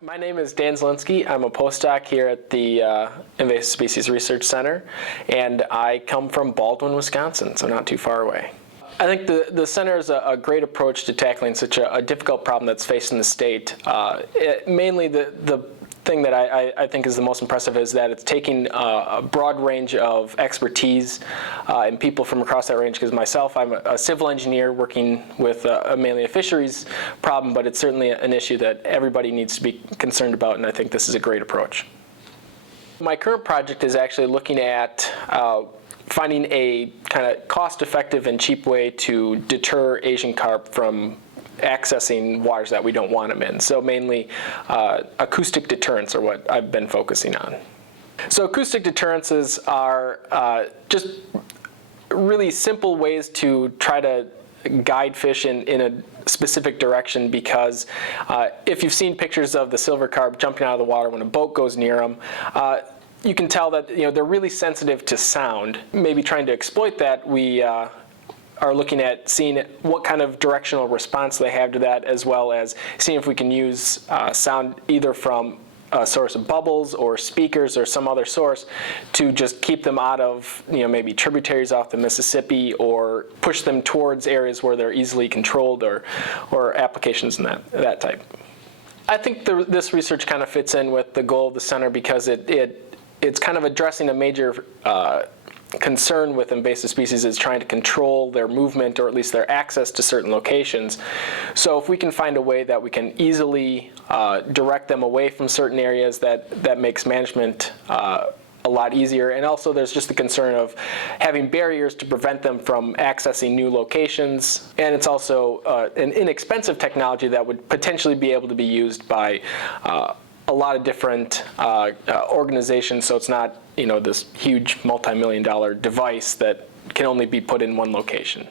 My name is Dan Zielinski. I'm a postdoc here at the Invasive Species Research Center, and I come from Baldwin, Wisconsin, so not too far away. I think the center is a great approach to tackling such a difficult problem that's facing the state. Mainly the thing that I think is the most impressive is that it's taking a broad range of expertise and people from across that range, because myself, I'm a civil engineer working with mainly a fisheries problem, but it's certainly an issue that everybody needs to be concerned about, and I think this is a great approach. My current project is actually looking at finding a kind of cost-effective and cheap way to deter Asian carp from accessing waters that we don't want them in. So mainly acoustic deterrents are what I've been focusing on. So acoustic deterrents are just really simple ways to try to guide fish in a specific direction, because if you've seen pictures of the silver carp jumping out of the water when a boat goes near them, you can tell that they're really sensitive to sound. Maybe trying to exploit that, we are looking at seeing what kind of directional response they have to that, as well as seeing if we can use sound either from a source of bubbles or speakers or some other source to just keep them out of maybe tributaries off the Mississippi, or push them towards areas where they're easily controlled, or applications in that type. I think this research kind of fits in with the goal of the center, because it's kind of addressing a major concern with invasive species is trying to control their movement, or at least their access to certain locations. So if we can find a way that we can easily direct them away from certain areas, that makes management a lot easier. And also there's just the concern of having barriers to prevent them from accessing new locations. And it's also an inexpensive technology that would potentially be able to be used by a lot of different organizations, so it's not this huge multi-million-dollar device that can only be put in one location.